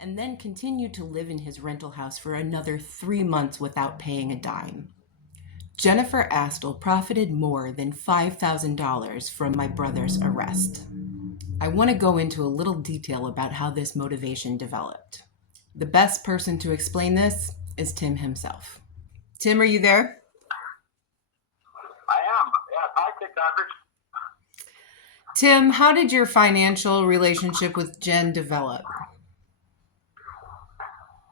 and then continued to live in his rental house for another 3 months without paying a dime. Jennifer Astle profited more than $5,000 from my brother's arrest. I want to go into a little detail about how this motivation developed. The best person to explain this is Tim himself. Tim, are you there? I am. Yeah, hi, TikTokers. Tim, how did your financial relationship with Jen develop?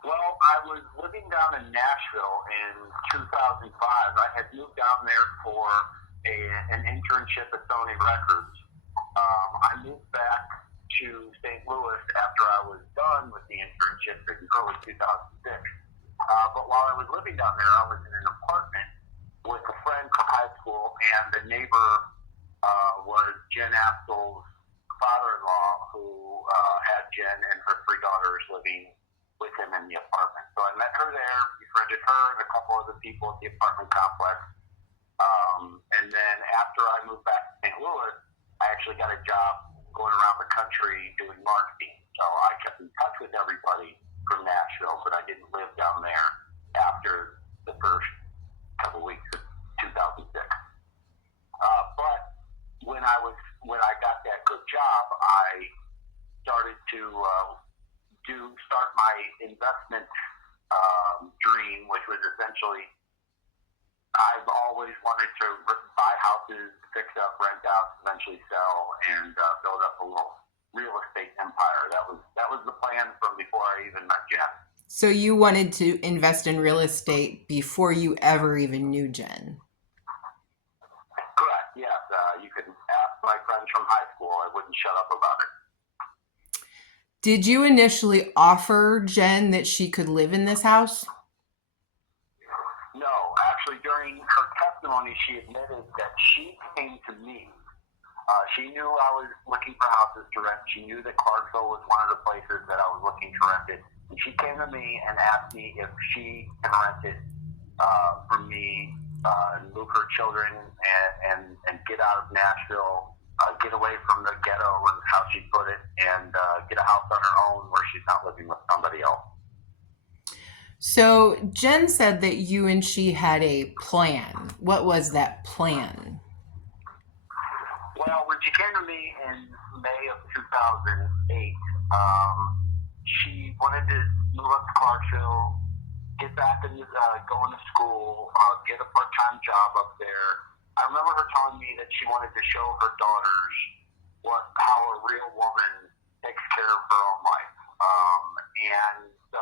Well, I was living down in Nashville in 2005. I had moved down there for an internship at Sony Records. I moved back to St. Louis after I was done with the internship in early 2006. But while I was living down there, I was in an apartment with a friend from high school, and the neighbor was Jen Astle's father-in-law, who had Jen and her three daughters living with him in the apartment. So I met her there, befriended her and a couple other people at the apartment complex. And then after I moved back to St. Louis, I actually got a job going around the country doing marketing. So I kept in touch with everybody from Nashville, but I didn't live down there after the first couple weeks of 2006. But when I got that good job, I started to start my investment dream, which was essentially, I've always wanted to buy houses, fix up, rent out, eventually sell, and build up a little real estate empire. That was the plan from before I even met Jen. So you wanted to invest in real estate before you ever even knew Jen? Correct, yes. You could ask my friends from high school. I wouldn't shut up about it. Did you initially offer Jen that she could live in this house? No, actually, during her testimony, she admitted that she came to me. She knew I was looking for houses to rent. She knew that Clarksville was one of the places that I was looking to rent it. And she came to me and asked me if she can rent it for me, and move her children and get out of Nashville, get away from the ghetto, and how she put it, and get a house on her own where she's not living with somebody else. So Jen said that you and she had a plan. What was that plan? Well, when she came to me in May of 2008, she wanted to move up to Clarksville, get back into going to school, get a part-time job up there. I remember her telling me that she wanted to show her daughters how a real woman takes care of her own life. And so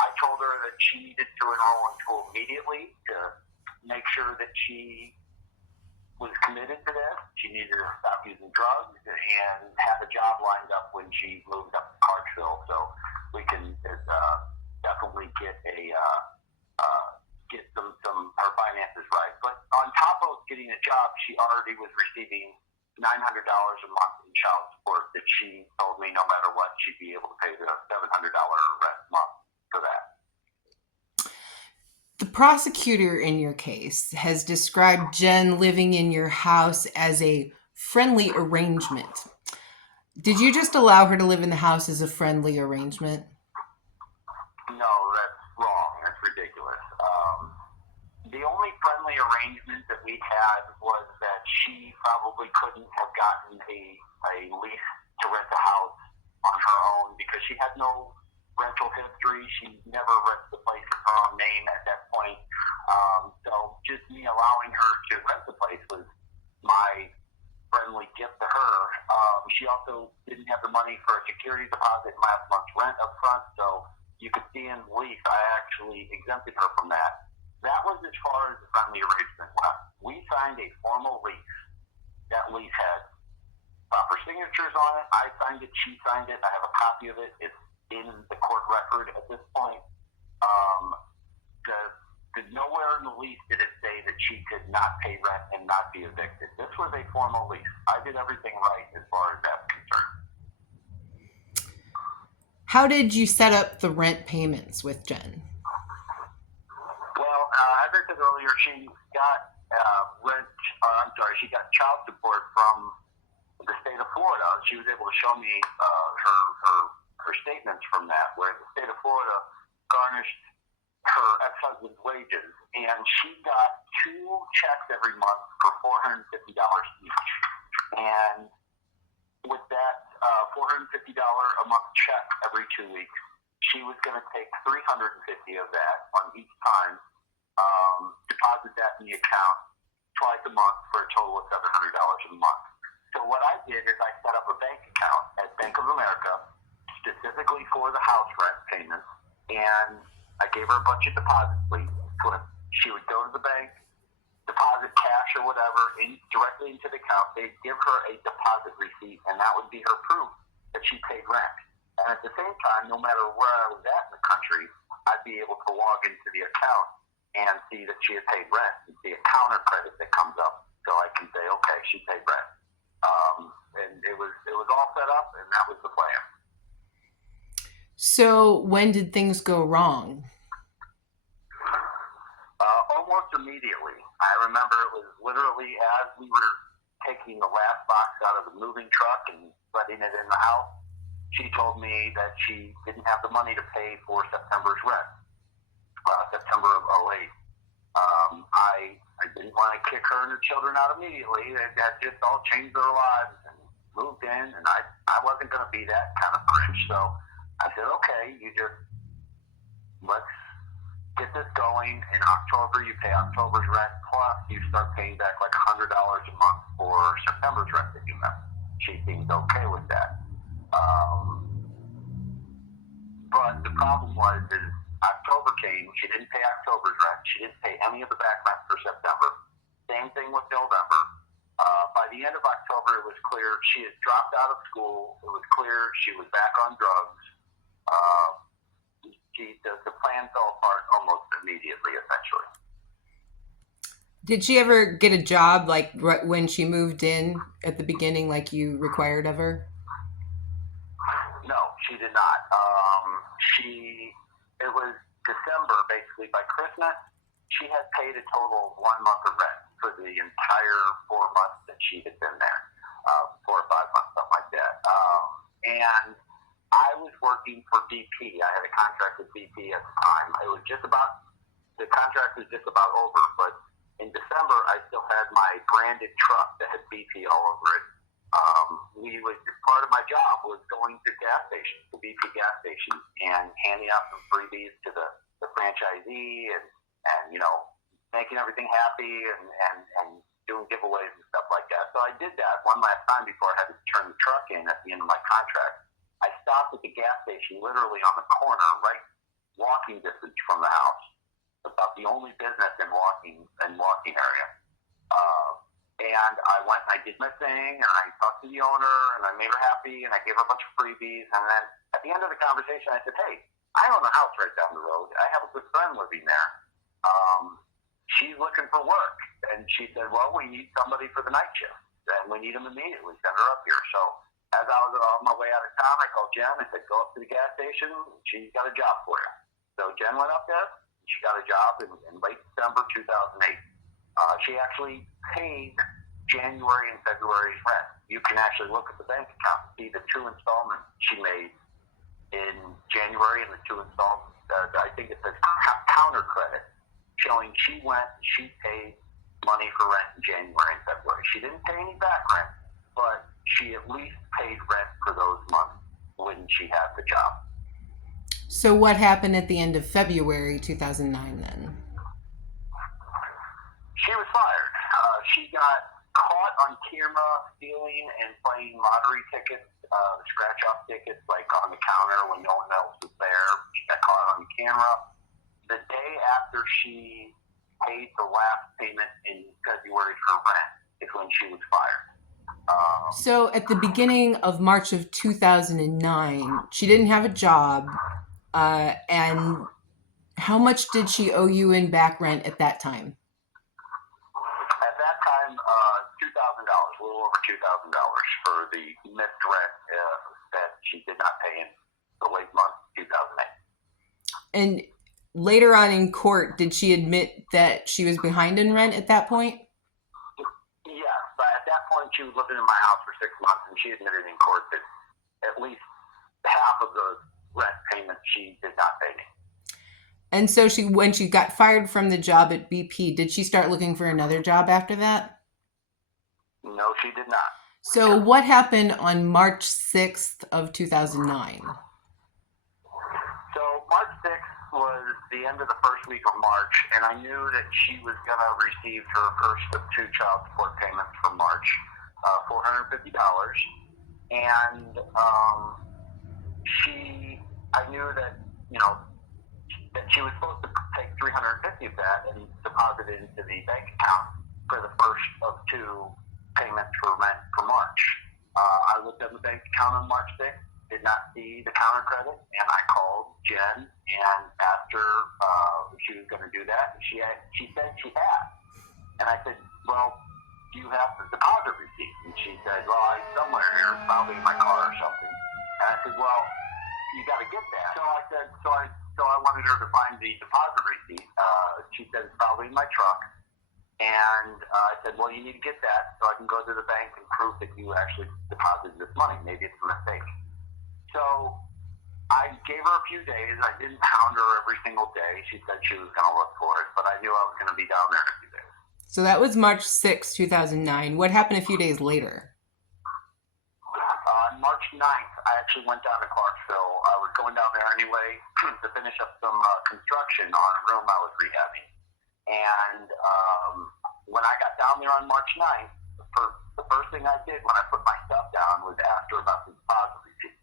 I told her that she needed to enroll in school immediately to make sure that she was committed to this. She needed to stop using drugs and have a job lined up when she moved up to Clarksville, so we can definitely get some her finances right. But on top of getting a job, she already was receiving $900 a month in child support that she told me no matter what, she'd be able to pay the $700 rent month for that. The prosecutor in your case has described Jen living in your house as a friendly arrangement. Did you just allow her to live in the house as a friendly arrangement? No, that's wrong. That's ridiculous. The only friendly arrangement that we had was that she probably couldn't have gotten a lease to rent a house on her own because she had no rental history. She never rented the place in her own name at that point. So just me allowing her to rent the place was my friendly gift to her. She also didn't have the money for a security deposit and last month's rent up front, so you could see in the lease I actually exempted her from that. That was as far as the friendly arrangement went. We signed a formal lease. That lease had proper signatures on it. I signed it. She signed it. I have a copy of it. It's in the court record at this point. Nowhere in the lease did it say that she could not pay rent and not be evicted. This was a formal lease. I did everything right as far as that's concerned. How did you set up the rent payments with Jen? Well, as I said earlier, she got she got child support from the state of Florida. She was able to show me her her statements from that, where the state of Florida garnished her ex-husband's wages, and she got 2 checks every month for $450 each. And with that $450 a month check every 2 weeks, she was going to take $350 of that on each time, deposit that in the account twice a month for a total of $700 a month. So what I did is I set up a bank account at Bank of America specifically for the house rent payments, and I gave her a bunch of deposit slips. She would go to the bank, deposit cash or whatever directly into the account. They'd give her a deposit receipt, and that would be her proof that she paid rent. And at the same time, no matter where I was at in the country, I'd be able to log into the account and see that she had paid rent and see a counter credit that comes up, so I can say, okay, she paid rent. And it was all set up, and that was the plan. So when did things go wrong? Almost immediately. I remember it was literally as we were taking the last box out of the moving truck and letting it in the house, she told me that she didn't have the money to pay for September's rent, September of 2008. I didn't want to kick her and her children out immediately. They had just all changed their lives and moved in, and I wasn't going to be that kind of Grinch. So I said, okay, let's get this going. In October, you pay October's rent, plus you start paying back like $100 a month for September's rent that you missed. She seemed okay with that. But the problem was, is October came, she didn't pay October's rent, she didn't pay any of the back rent for September. Same thing with November. By the end of October, it was clear she had dropped out of school. It was clear she was back on drugs. The plan fell apart almost immediately, essentially. Did she ever get a job like when she moved in at the beginning, like you required of her? No, she did not. It was December, basically. By Christmas, she had paid a total of 1 month of rent for the entire 4 months that she had been there, 4 or 5 months, something like that. And I was working for BP. I had a contract with BP at the time. The contract was just about over, but in December, I still had my branded truck that had BP all over it. Part of my job was going to gas stations, the BP gas stations, and handing out some freebies to the franchisee and making everything happy and doing giveaways and stuff like that. So I did that one last time before I had to turn the truck in at the end of my contract. I stopped at the gas station literally on the corner, right walking distance from the house, about the only business in walking area. And I went and I did my thing, and I talked to the owner, and I made her happy, and I gave her a bunch of freebies. And then at the end of the conversation, I said, hey, I own a house right down the road. I have a good friend living there. She's looking for work. And she said, well, we need somebody for the night shift, and we need them immediately. Send her up here. So as I was on my way out of town, I called Jen. I said, go up to the gas station. She's got a job for you. So Jen went up there. She got a job in late December 2008. She actually paid January and February's rent. You can actually look at the bank account and see the 2 installments she made in January and the 2 installments. I think it says counter credit, showing she paid money for rent in January and February. She didn't pay any back rent, but she at least paid rent for those months when she had the job. So what happened at the end of February 2009 then? She was fired. She got caught on camera stealing and playing lottery tickets, scratch-off tickets, like on the counter when no one else was there. She got caught on camera. The day after she paid the last payment in February for rent is when she was fired. So at the beginning of March of 2009, she didn't have a job, and how much did she owe you in back rent at that time? At that time, $2,000, a little over $2,000 for the missed rent that she did not pay in the late month 2008. And later on in court, did she admit that she was behind in rent at that point? Yes, but at that point, she was living in my house for 6 months, and she admitted in court that at least half of the rent payment she did not pay me. And so when she got fired from the job at BP, did she start looking for another job after that? No, she did not. So what happened on March 6th of 2009? So March 6th was the end of the first week of March, and I knew that she was going to receive her first of 2 child support payments for March, $450. And I knew that, that she was supposed to take $350 of that and deposit it into the bank account for the first of 2 payments for rent for March. I looked at the bank account on March 6th, did not see the counter credit, and I called Jen and asked her if she was going to do that. And she said she had. And I said, well, do you have the deposit receipt? And she said, well, it's somewhere here, probably in my car or something. And I said, well, you got to get that. So I said, so I wanted her to find the deposit receipt. She said it's probably in my truck. And I said, well, you need to get that so I can go to the bank and prove that you actually deposited this money. Maybe it's a mistake. So I gave her a few days. I didn't pound her every single day. She said she was going to look for it, but I knew I was going to be down there in a few days. So that was March 6th, 2009. What happened a few days later? On March 9th, I actually went down to Clarksville. I was going down there anyway to finish up some construction on a room I was rehabbing. And when I got down there on March 9th, the first thing I did when I put my stuff down was ask her about the deposit receipt.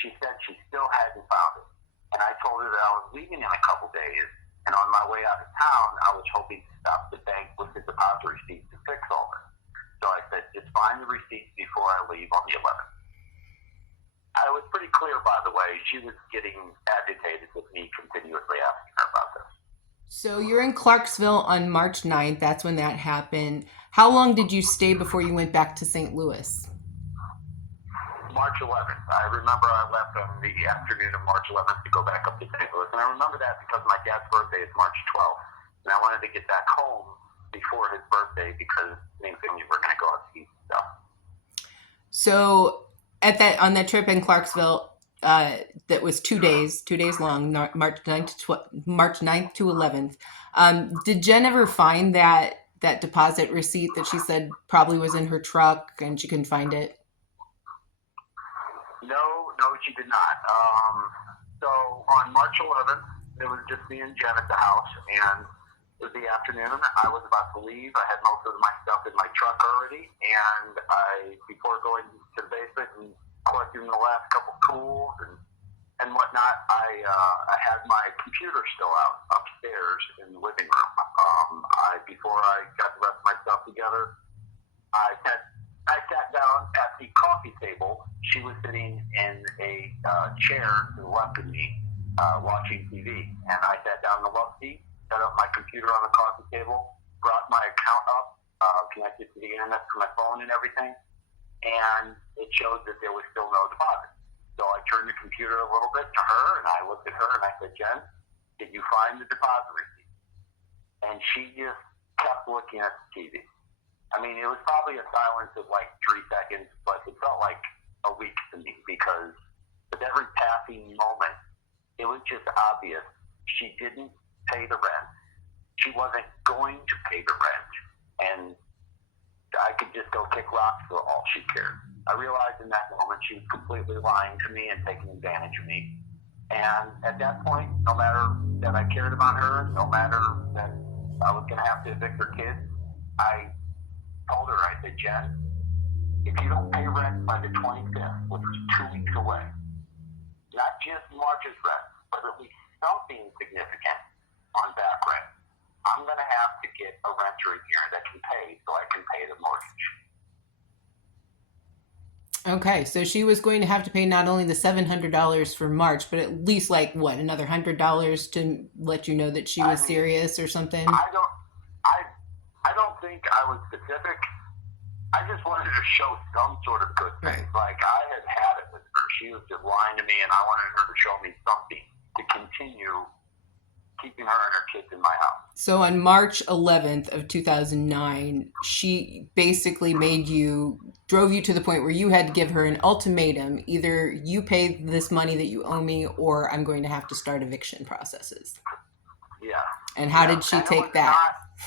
She said she still hadn't found it. And I told her that I was leaving in a couple days, and on my way out of town, I was hoping to stop the bank with the deposit receipt to fix all this. So I said, just find the receipt before I leave on the 11th. I was pretty clear, by the way. She was getting agitated with me continuously asking her about this. So you're in Clarksville on March 9th. That's when that happened. How long did you stay before you went back to St. Louis? March 11th. I remember I left on the afternoon of March 11th to go back up to St. Louis. And I remember that because my dad's birthday is March 12th. And I wanted to get back home before his birthday because me and family were going to go out to eat stuff. So on that trip in Clarksville, that was 2 days long, March 9th to 11th. Did Jen ever find that deposit receipt that she said probably was in her truck and she couldn't find it? No, she did not. So on March 11th, it was just me and Jen at the house, and it was the afternoon. I was about to leave. I had most of my stuff in my truck already, and before going to the basement and collecting the last couple tools and whatnot, I had my computer still out upstairs in the living room. Before I got the rest of my stuff together, I sat down at the coffee table. She was sitting in a chair to the left of me, watching TV, and I sat down in the love seat, set up my computer on the coffee table, brought my account up, connected to the internet to my phone and everything, and it showed that there was still no deposit. So I turned the computer a little bit to her, and I looked at her, and I said, Jen, did you find the deposit receipt? And she just kept looking at the TV. I mean, it was probably a silence of like 3 seconds, but it felt like a week to me because with every passing moment, it was just obvious she didn't pay the rent. She wasn't going to pay the rent, and I could just go kick rocks for all she cared. I realized in that moment she was completely lying to me and taking advantage of me. And at that point, no matter that I cared about her, no matter that I was going to have to evict her kids, I told her, I said, Jen, if you don't pay rent by the 25th, which was 2 weeks away, not just March's rent, but at least something significant on back rent, I'm going to have to get a renter in here that can pay so I can pay the mortgage. Okay, so she was going to have to pay not only the $700 for March, but at least another $100 to let you know that she was serious or something? I don't think I was specific. I just wanted to show some sort of good faith. Right. Like I had it with her. She was just lying to me, and I wanted her to show me something to continue keeping her and her kids in my house. So on March 11th of 2009, she basically drove you to the point where you had to give her an ultimatum. Either you pay this money that you owe me, or I'm going to have to start eviction processes. Yeah. And how did she take that?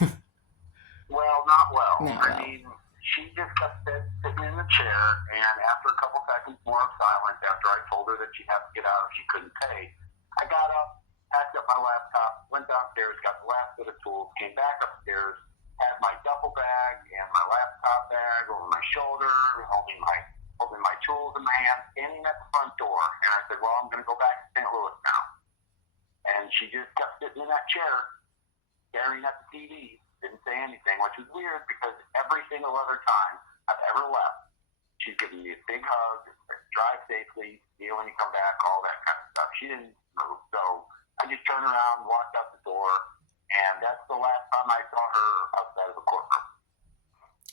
Not well. Not well. I mean, she just kept sitting in the chair, and after a couple seconds more of silence, after I told her that she'd have to get out if she couldn't pay, I got up, packed up my laptop, went downstairs, got the last bit of tools, came back upstairs, had my duffel bag and my laptop bag over my shoulder, holding my tools in my hand, standing at the front door. And I said, well, I'm going to go back to St. Louis now. And she just kept sitting in that chair, staring at the TV, didn't say anything, which was weird because every single other time I've ever left, she's giving me a big hug, drive safely, see you when you come back, all that kind of stuff. She didn't move. So I just turned around, walked out the door, and that's the last time I saw her outside of the courtroom.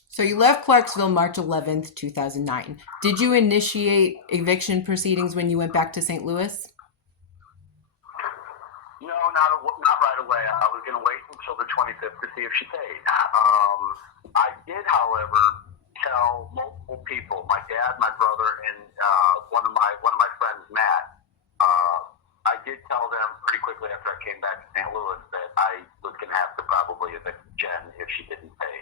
So you left Clarksville March 11th, 2009. Did you initiate eviction proceedings when you went back to St. Louis? No, not right away. I was going to wait until the 25th to see if she paid. I did, however, tell multiple people, my dad, my brother, and one of my friends, Matt. I did tell them pretty quickly after I came back to St. Louis that I was going to have to probably evict Jen if she didn't pay.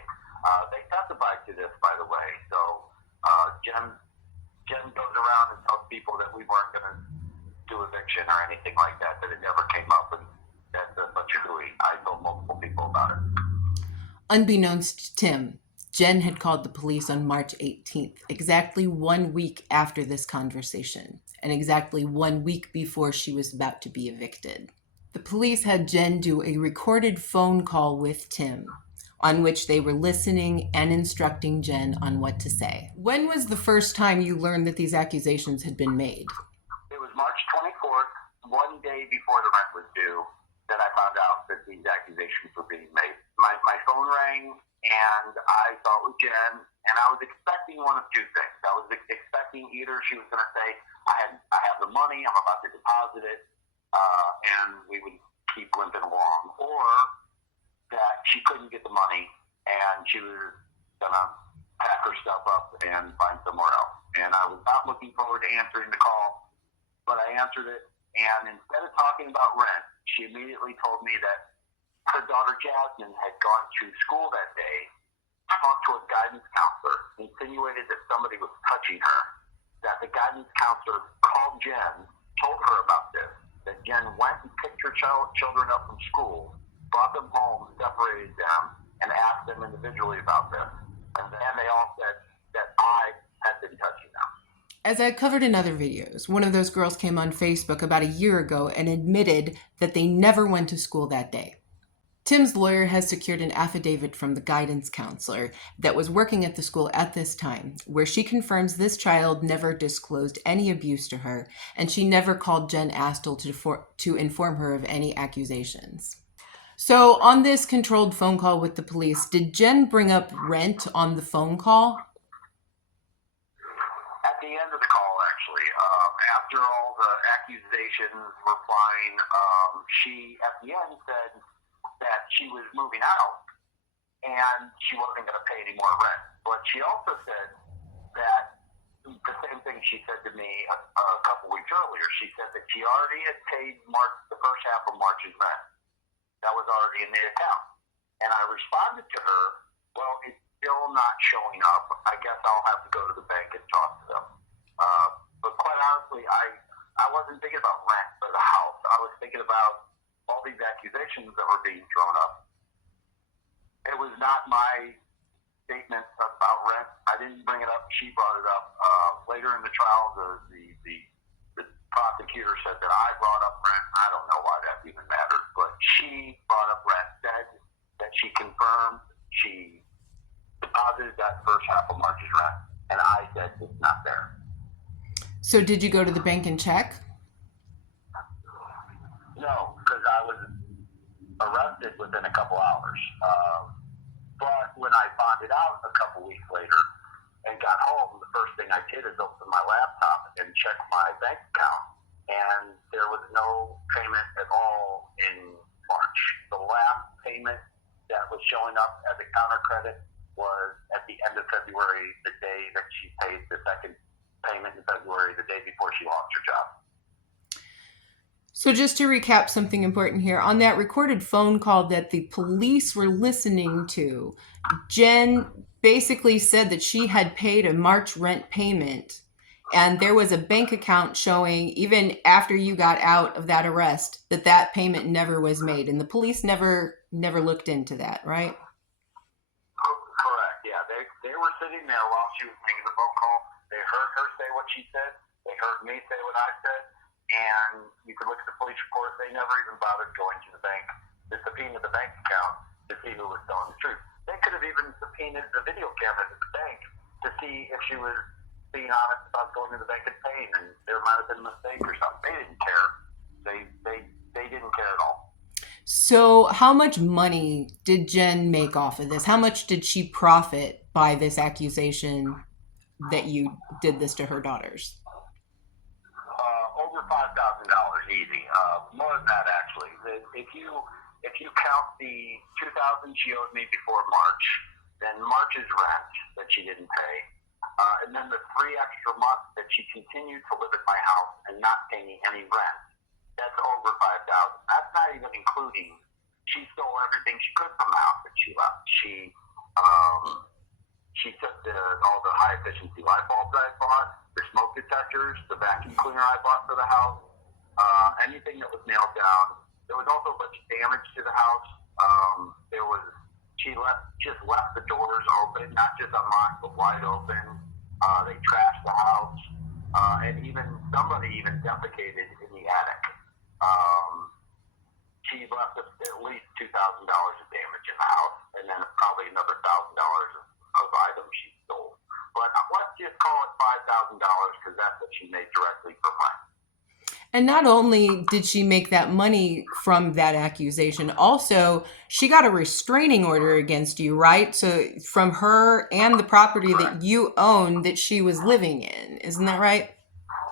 They testified to this, by the way. So Jen goes around and tells people that we weren't going to do eviction or anything like that, that it never came up, and that's a bunch of hooey. I told multiple people about it. Unbeknownst to Tim, Jen had called the police on March 18th, exactly 1 week after this conversation, and exactly 1 week before she was about to be evicted. The police had Jen do a recorded phone call with Tim, on which they were listening and instructing Jen on what to say. When was the first time you learned that these accusations had been made? It was March 24th, 1 day before the rent was due, that I found out that these accusations were being made. My phone rang, and I thought it was Jen, and I was expecting one of two things. I was expecting either she was going to say, I have the money, I'm about to deposit it, and we would keep limping along, or that she couldn't get the money, and she was going to pack her stuff up and find somewhere else. And I was not looking forward to answering the call, but I answered it, and instead of talking about rent, she immediately told me that her daughter Jasmine had gone to school that day, talked to a guidance counselor, insinuated that somebody was touching her, that the guidance counselor called Jen, told her about this, that Jen went and picked her children up from school, brought them home, separated them, and asked them individually about this. And then they all said that I had been touching them. As I covered in other videos, one of those girls came on Facebook about a year ago and admitted that they never went to school that day. Tim's lawyer has secured an affidavit from the guidance counselor that was working at the school at this time, where she confirms this child never disclosed any abuse to her, and she never called Jen Astle to inform her of any accusations. So on this controlled phone call with the police, did Jen bring up rent on the phone call? At the end of the call, actually, after all the accusations were flying, she at the end said that she was moving out and she wasn't going to pay any more rent. But she also said that the same thing she said to me a couple weeks earlier. She said that she already had paid the first half of March's rent. That was already in the account. And I responded to her, well, it's still not showing up. I guess I'll have to go to the bank and talk to them. But quite honestly, I wasn't thinking about rent for the house. I was thinking about all these accusations that were being thrown up. It was not my statement about rent. I didn't bring it up. She brought it up. Later in the trial, the prosecutor said that I brought up rent. I don't know why that even mattered, but she brought up rent, said that she confirmed she deposited that first half of March's rent, and I said it's not there. So did you go to the bank and check? No, because I was arrested within a couple hours. But when I found it out a couple weeks later and got home, the first thing I did is open my laptop and check my bank account. And there was no payment at all in payment that was showing up as a counter credit was at the end of February, the day that she paid the second payment in February, the day before she lost her job. So just to recap something important here, on that recorded phone call that the police were listening to, Jen basically said that she had paid a March rent payment, and there was a bank account showing, even after you got out of that arrest, that that payment never was made, and the police never looked into that, right? Correct. Yeah, they were sitting there while she was making the phone call. They heard her say what she said. They heard me say what I said. And you could look at the police report. They never even bothered going to the bank to subpoena the bank account to see who was telling the truth. They could have even subpoenaed the video cameras at the bank to see if she was being honest about going to the bank and paying, and there might have been a mistake or something. They didn't care. They didn't care at all. So how much money did Jen make off of this? How much did she profit by this accusation that you did this to her daughters? Over $5,000 easy. More than that, actually. If you count the $2,000 she owed me before March, then March's rent that she didn't pay, and then the 3 extra months that she continued to live at my house and not pay me any rent, that's over $5,000. That's not even including she stole everything she could from the house that she left. She took all the high efficiency light bulbs I bought, the smoke detectors, the vacuum cleaner I bought for the house, anything that was nailed down. There was also a bunch of damage to the house. She just left the doors open, not just unlocked, but wide open. They trashed the house, and somebody even defecated in the attic. She left at least $2,000 of damage in the house, and then probably another $1,000 of items she stole. But let's just call it $5,000 because that's what she made directly from rent. And not only did she make that money from that accusation, also she got a restraining order against you, right? So from her and the property that you own that she was living in, isn't that right?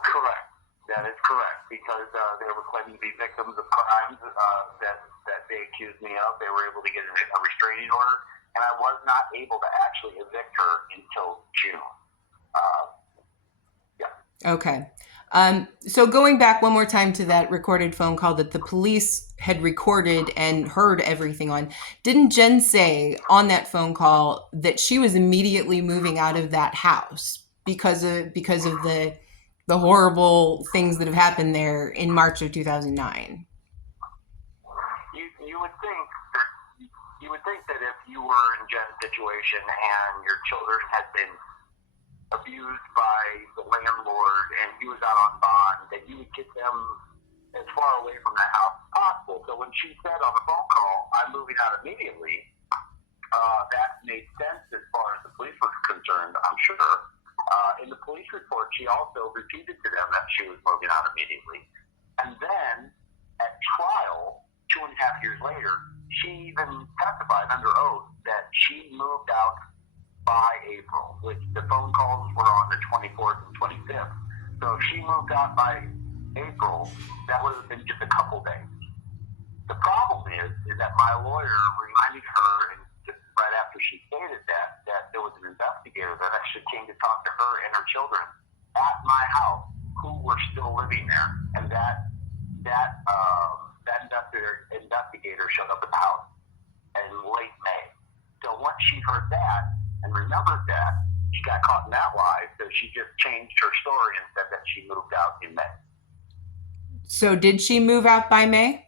Correct. That is correct, because they were claiming to be victims of crimes that they accused me of. They were able to get a restraining order, and I was not able to actually evict her until June. Okay. So going back one more time to that recorded phone call that the police had recorded and heard everything on, didn't Jen say on that phone call that she was immediately moving out of that house because of the horrible things that have happened there in March of 2009? You would think that if you were in Jen's situation and your children had been abused by the landlord and he was out on bond, that you would get them as far away from that house as possible. So when she said on the phone call, I'm moving out immediately, that made sense as far as the police were concerned, I'm sure. In the police report, she also repeated to them that she was moving out immediately. And then at trial, 2.5 years later, she even testified under oath that she moved out by April, which the phone calls were on the 24th and 25th. So if she moved out by April, that would have been just a couple days. The problem is that my lawyer reminded her, and just right after she stated that there was an investigator that actually came to talk to her and her children at my house who were still living there, and that investigator showed up at the house in late May. So once she heard that and remembered that, she got caught in that lie, so she just changed her story and said that she moved out in May. So did she move out by May?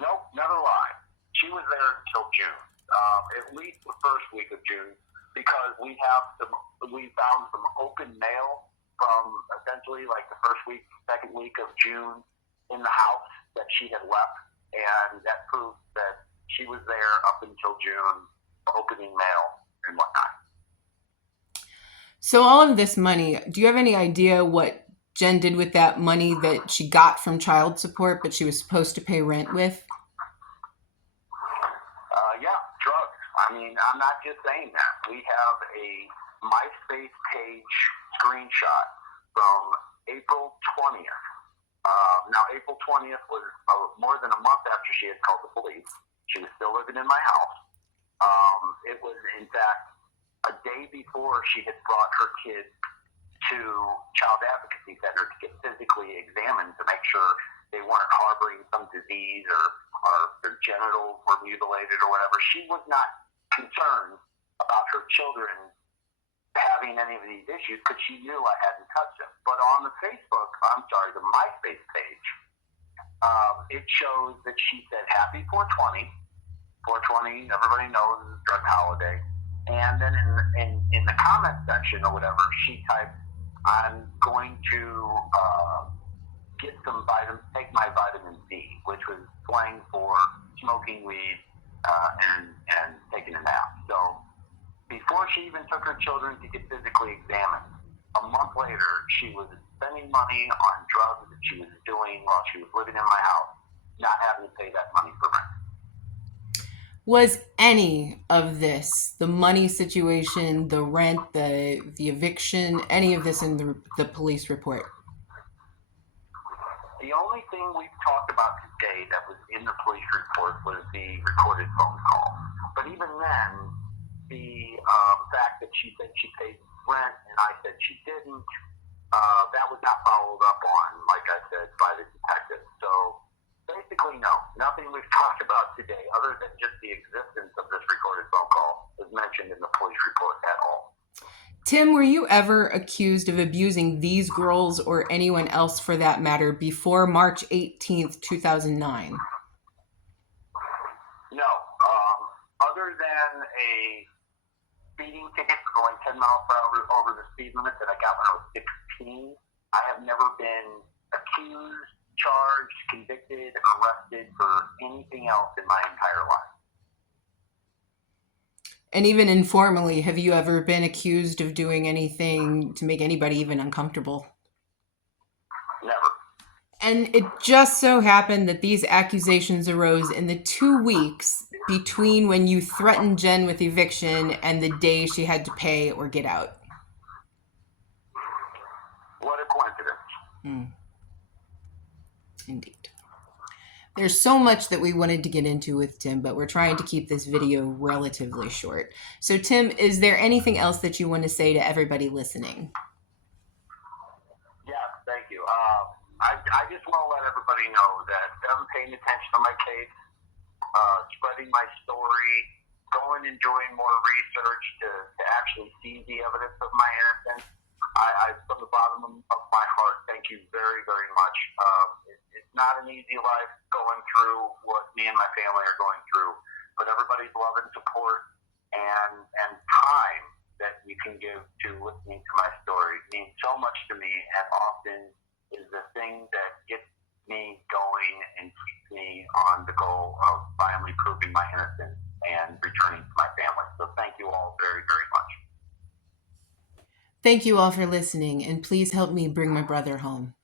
Nope, another lie. She was there until June, at least the first week of June, because we found some open mail from essentially like the first week, second week of June in the house that she had left, and that proves that she was there up until June, opening mail and whatnot. So all of this money, do you have any idea what Jen did with that money that she got from child support but she was supposed to pay rent with? Yeah, drugs. I mean, I'm not just saying that. We have a MySpace page screenshot from April 20th. Now, April 20th was more than a month after she had called the police. She was still living in my house. It was, in fact, a day before she had brought her kids to Child Advocacy Center to get physically examined to make sure they weren't harboring some disease or their genitals were mutilated or whatever. She was not concerned about her children having any of these issues because she knew I hadn't touched them. But on the the MySpace page, it shows that she said happy 420. 420, everybody knows, is a drug holiday. And then in the comment section or whatever, she typed, I'm going to get some vitamins, take my vitamin D, which was slang for smoking weed and taking a nap. So before she even took her children to get physically examined, a month later, she was spending money on drugs that she was doing while she was living in my house, not having to pay that money for rent. Was any of this, the money situation, the rent, the eviction, any of this in the police report? The only thing we've talked about today that was in the police report was the recorded phone call. But even then, the fact that she said she paid rent and I said she didn't, that was not followed up on, like I said, by the detective. So basically, no, nothing we've talked about today other than just the existence of this recorded phone call is mentioned in the police report at all. Tim, were you ever accused of abusing these girls or anyone else for that matter before March 18th, 2009? No. Other than a speeding ticket for going 10 miles per hour over the speed limit that I got when I was 16, I have never been accused, charged, convicted, arrested for anything else in my entire life. And even informally, have you ever been accused of doing anything to make anybody even uncomfortable? Never. And it just so happened that these accusations arose in the 2 weeks between when you threatened Jen with eviction and the day she had to pay or get out. What a coincidence. Indeed. There's so much that we wanted to get into with Tim, but we're trying to keep this video relatively short. So Tim, is there anything else that you want to say to everybody listening? Yes, thank you. I just want to let everybody know that I'm paying attention to my case, spreading my story, going and doing more research to actually see the evidence of my innocence. From the bottom of my heart, thank you very, very much. It's not an easy life going through what me and my family are going through, but everybody's love and support and time that you can give to listening to my story means so much to me, and often is the thing that gets me going and keeps me on the goal of finally proving my innocence and returning to my family. So thank you all very, very much. Thank you all for listening, and please help me bring my brother home.